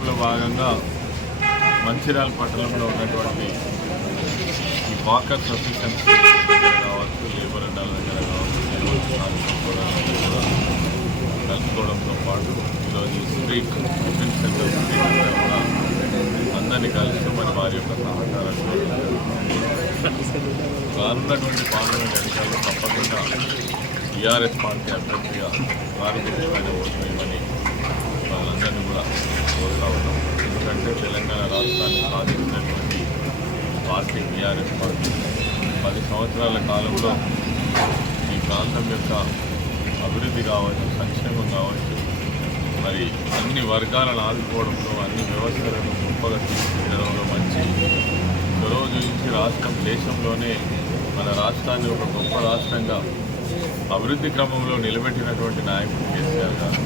లో భాగంగా మంచిర్యాల పట్టణంలో ఉన్నటువంటి ఈ వాకర్ అసోసియేషన్ కావచ్చు లేబర్ అండాల దగ్గర కావచ్చు కలుసుకోవడంతో పాటు ఈరోజు స్ట్రీట్ టిఫిన్ సెంటర్ స్ట్రీట్ కూడా అందరినీ కలిసి మరి వారి యొక్క సహకారం రానున్నటువంటి పార్లమెంట్ ఎన్నికల్లో తప్పకుండా టీఆర్ఎస్ పార్టీ అభ్యర్థిగా వారి పైన ఓటు వేయమని వాళ్ళందరినీ కూడా కోరుతా తెలంగాణ రాష్ట్రాన్ని సాధించినటువంటి పార్టీ టీఆర్ఎస్ పార్టీ. పది సంవత్సరాల కాలంలో ఈ ప్రాంతం యొక్క అభివృద్ధి కావచ్చు సంక్షేమం కావచ్చు మరి అన్ని వర్గాలను ఆదుకోవడంలో అన్ని వ్యవస్థలను గొప్పగా తీసుకెళ్ళడంలో మంచి. చొరవ చూపించి రాష్ట్రం దేశంలోనే మన రాష్ట్రాన్ని ఒక గొప్ప రాష్ట్రంగా అభివృద్ధి క్రమంలో నిలబెట్టినటువంటి నాయకుడు కేసీఆర్ గారు.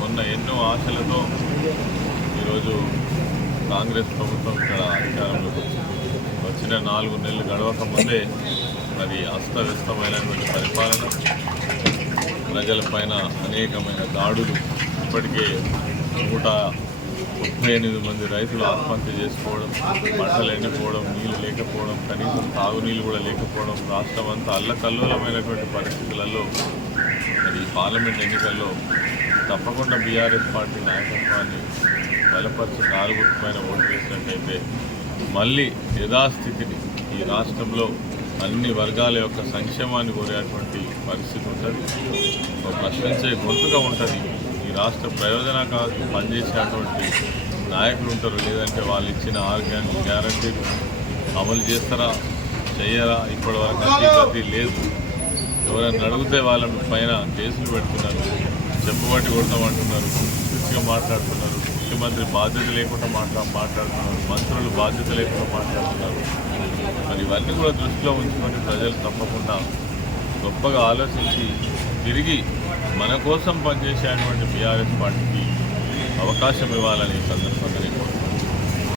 మొన్న ఎన్నో ఆశలతో ఈరోజు కాంగ్రెస్ ప్రభుత్వం ఇక్కడ అధికారంలోకి వచ్చిన నాలుగు నెలలు గడవక ముందే మరి అస్తవ్యస్తమైనటువంటి పరిపాలన ప్రజలపైన అనేకమైన దాడులు ఇప్పటికే నూట ముప్పై ఎనిమిది మంది రైతులు ఆత్మహత్య చేసుకోవడం పంటలు ఎండిపోవడం నీళ్ళు లేకపోవడం కనీసం తాగునీళ్ళు కూడా లేకపోవడం రాష్ట్రం అంతా అల్లకల్లోలమైనటువంటి పరిస్థితులలో మరి పార్లమెంట్ ఎన్నికల్లో తప్పకుండా బీఆర్ఎస్ పార్టీ నాయకత్వాన్ని బలపరిచి నాలుగు పైన ఓటు వేసినట్టయితే మళ్ళీ యథాస్థితిని ఈ రాష్ట్రంలో అన్ని వర్గాల యొక్క సంక్షేమాన్ని కోరేటువంటి పరిస్థితి ఉంటుంది. ఒక ప్రశ్నించే గొంతుగా ఉంటుంది. ఈ రాష్ట్ర ప్రయోజనకాలకు పనిచేసేటువంటి నాయకులు ఉంటారు. లేదంటే వాళ్ళు ఇచ్చిన ఆరు గ్యారెంటీ గ్యారంటీలు అమలు చేస్తారా చెయ్యరా ఇప్పటి వరకు అతి లేదు. ఎవరైనా అడిగితే వాళ్ళ పైన కేసులు పెడుతున్నారు. చెప్పుబట్టి కొడతామంటున్నారు. సృష్టిగా మాట్లాడుతున్నారు. ముఖ్యమంత్రి బాధ్యత లేకుండా మాట్లా మాట్లాడుతున్నారు. మంత్రులు బాధ్యత లేకుండా మాట్లాడుతున్నారు. మరి ఇవన్నీ కూడా దృష్టిలో ఉంచుకొని ప్రజలు తప్పకుండా గొప్పగా ఆలోచించి తిరిగి మన కోసం పనిచేసేటువంటి బీఆర్ఎస్ పార్టీకి అవకాశం ఇవ్వాలని సందర్భంగా